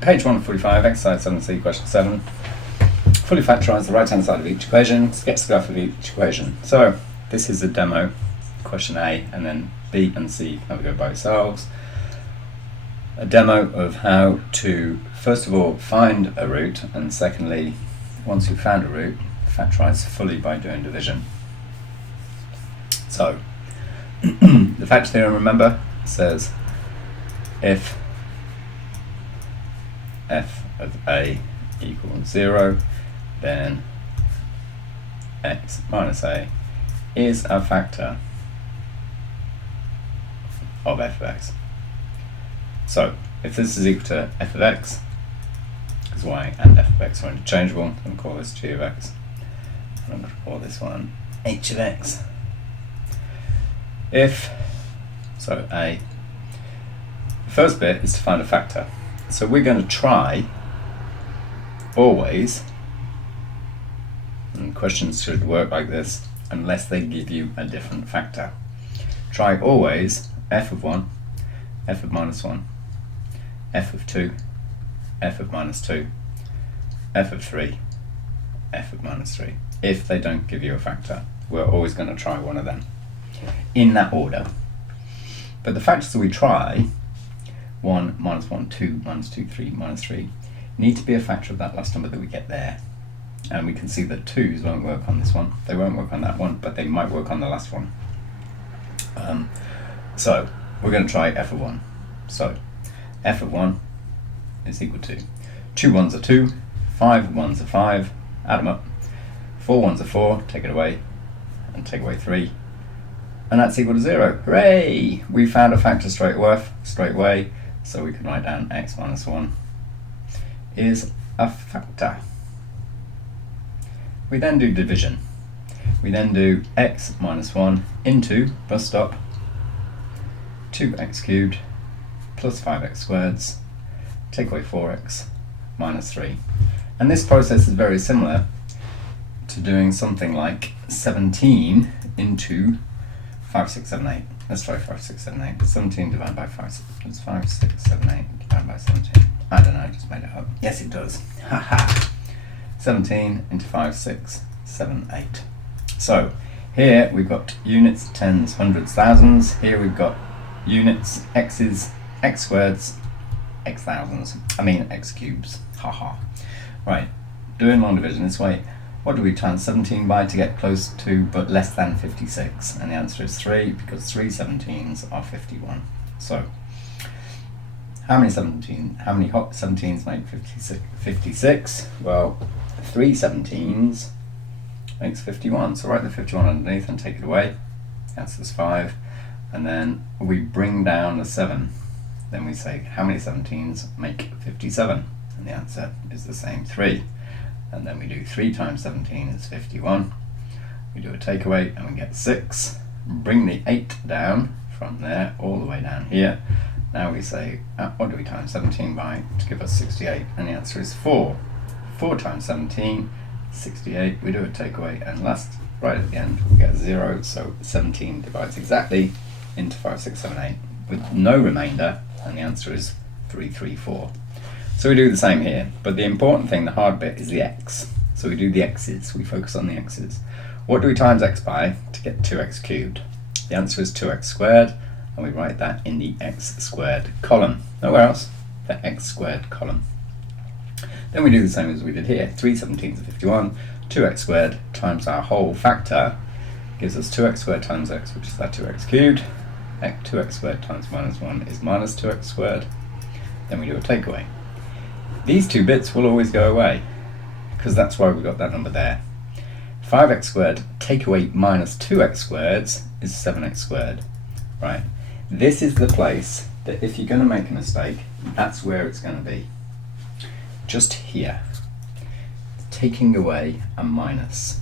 Page 145, exercise 7c, question 7. Fully factorise the right-hand side of each equation, sketch the graph of each equation. So, this is a demo, question A, and then B and C have to go by themselves. A demo of how to, first of all, find a root, and secondly, once you've found a root, factorise fully by doing division. So, the factor theorem, remember, says if f of a equals 0, then x minus a is a factor of f of x. So, if this is equal to f of x, because y and f of x are interchangeable, I'm going to call this g of x, and I'm going to call this one h of x. If, so a, the first bit is to find a factor. So we're going to try always, and questions should work like this unless they give you a different factor. Try always f of 1, f of minus 1, f of 2, f of minus 2, f of 3, f of minus 3. If they don't give you a factor, we're always going to try one of them in that order. But the factors that we try, 1, minus 1, 2, minus 2, 3, minus 3, need to be a factor of that last number that we get there. And we can see that 2's won't work on this one, they won't work on that one, but they might work on the last one. So we're going to try f of 1. So f of 1 is equal to 2 1s are 2, 5 1s are 5, add them up, 4 1s are 4, take it away, and take away 3, and that's equal to 0. Hooray! We found a factor straight away, so we can write down x minus 1 is a factor. We then do division. We then do x minus 1 into, bus stop, 2x cubed plus 5x squared, take away 4x minus 3. And this process is very similar to doing something like 17 into 5, 6, 7, 8. Let's try 5, 6, 7, 8. 17 divided by 5, 6, 5, 6, 7, 8 divided by 17. I don't know, I just made it up. Yes, it does. Haha. 17 into 5, 6, 7, 8. So, here we've got units, tens, hundreds, thousands. Here we've got units, x's, x squareds, x thousands. I mean x cubes. Haha. Right, doing long division this way. What do we times 17 by to get close to but less than 56? And the answer is 3, because 3 17s are 51. So, how many 17s make 56? Well, 3 17s makes 51. So write the 51 underneath and take it away. The answer is 5. And then we bring down the 7. Then we say, how many 17s make 57? And the answer is the same, 3. And then we do 3 times 17 is 51. We do a takeaway and we get 6. Bring the 8 down from there all the way down here. Now we say, what do we times 17 by to give us 68? And the answer is 4. 4 times 17, 68. We do a takeaway, and last, right at the end, we get 0. So 17 divides exactly into 5, 6, 7, 8 with no remainder, and the answer is 3, 3, 4. So we do the same here, but the important thing, the hard bit, is the x. So we do the x's, we focus on the x's. What do we times x by to get 2x cubed? The answer is 2x squared, and we write that in the x squared column. Nowhere else, the x squared column. Then we do the same as we did here. 3 17s are 51, 2x squared times our whole factor gives us 2x squared times x, which is that 2x cubed. 2x squared times minus 1 is minus 2x squared. Then we do a takeaway. These two bits will always go away, because that's why we got that number there. 5x squared take away minus 2x squared is 7x squared. Right? This is the place that if you're going to make a mistake, that's where it's going to be. Just here. Taking away a minus.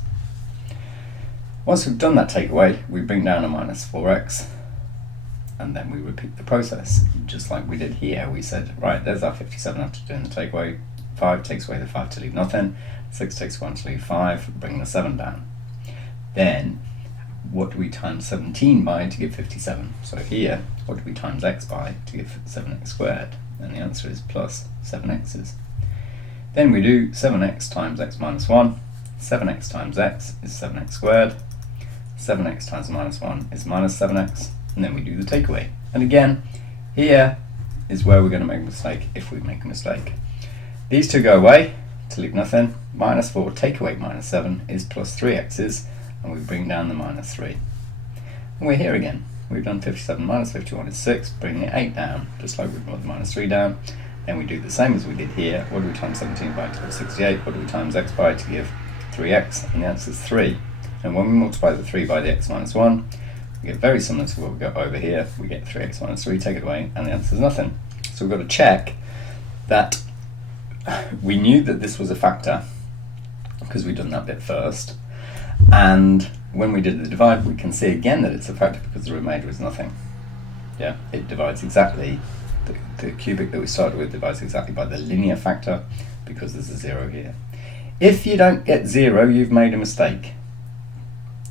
Once we've done that takeaway, we bring down a minus 4x, and then we repeat the process, just like we did here. We said, right, there's our 57 after doing the takeaway. 5 takes away the 5 to leave nothing. 6 takes 1 to leave 5, bringing the 7 down. Then, what do we times 17 by to give 57? So here, what do we times x by to give 7x squared? and the answer is plus 7x's. Then we do 7x times x minus 1. 7x times x is 7x squared. 7x times minus 1 is minus 7x, and then we do the takeaway. And again, here is where we're going to make a mistake if we make a mistake. These two go away to leave nothing. Minus 4 take away minus 7 is plus 3x's, and we bring down the minus 3. And we're here again. We've done 57 minus 51 is 6, bringing the 8 down, just like we brought the minus 3 down. Then we do the same as we did here. What do we times 17 by to give 68? What do we times x by to give 3x? And the answer is 3. And when we multiply the 3 by the x minus 1, we get very similar to what we got over here. We get 3x minus 3, take it away, and the answer is nothing. So we've got to check that we knew that this was a factor because we'd done that bit first. And when we did the divide, we can see again that it's a factor because the remainder is nothing. Yeah, it divides exactly, the cubic that we started with divides exactly by the linear factor because there's a 0 here. If you don't get 0, you've made a mistake.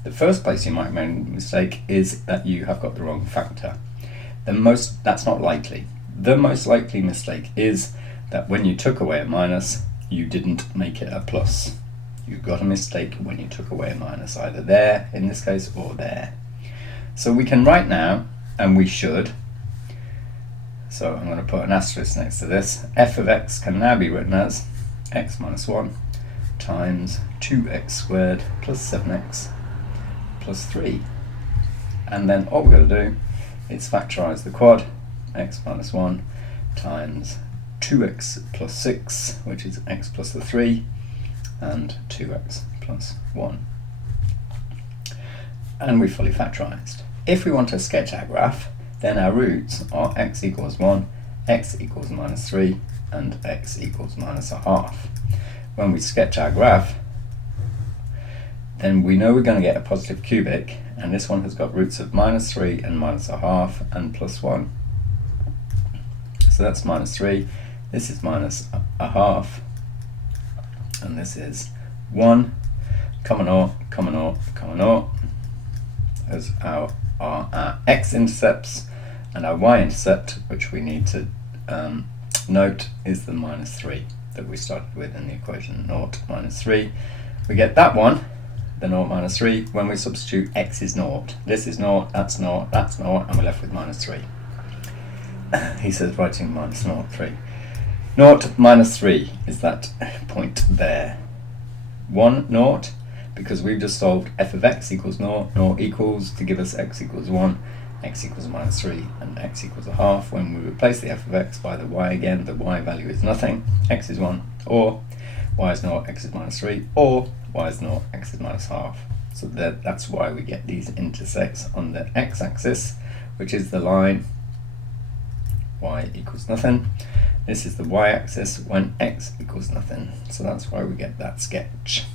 The first place you might have made a mistake is that you have got the wrong factor. That's not likely. The most likely mistake is that when you took away a minus, you didn't make it a plus. You got a mistake when you took away a minus, either there, in this case, or there. So we can write now, and we should. So I'm going to put an asterisk next to this. F of x can now be written as x minus 1 times 2x squared plus 7x plus 3. And then all we've got to do is factorise the quad, x minus 1 times 2x plus 6, which is x plus the 3, and 2x plus 1. And we fully factorised. If we want to sketch our graph, then our roots are x equals 1, x equals minus 3, and x equals minus a half. When we sketch our graph, then we know we're going to get a positive cubic, and this one has got roots of minus 3 and minus a half and plus 1. So that's minus 3, this is minus a half, and this is 1, common or, common or, common or. Those are our x-intercepts, and our y-intercept, which we need to note, is the minus 3 that we started with in the equation, 0 minus 3. We get that one, the 0 minus 3, when we substitute x is 0. This is 0, that's 0, that's 0, and we're left with minus 3. He says writing minus 0, 3. 0 minus 3 is that point there. 1, 0, because we've just solved f of x equals 0, 0 equals to give us x equals 1, x equals minus 3, and x equals a half. When we replace the f of x by the y again, the y value is nothing, x is 1, or y is 0, x is minus 3, or y is 0, x is minus half. So that's why we get these intersects on the x-axis, which is the line y equals nothing. This is the y-axis when x equals nothing. So that's why we get that sketch.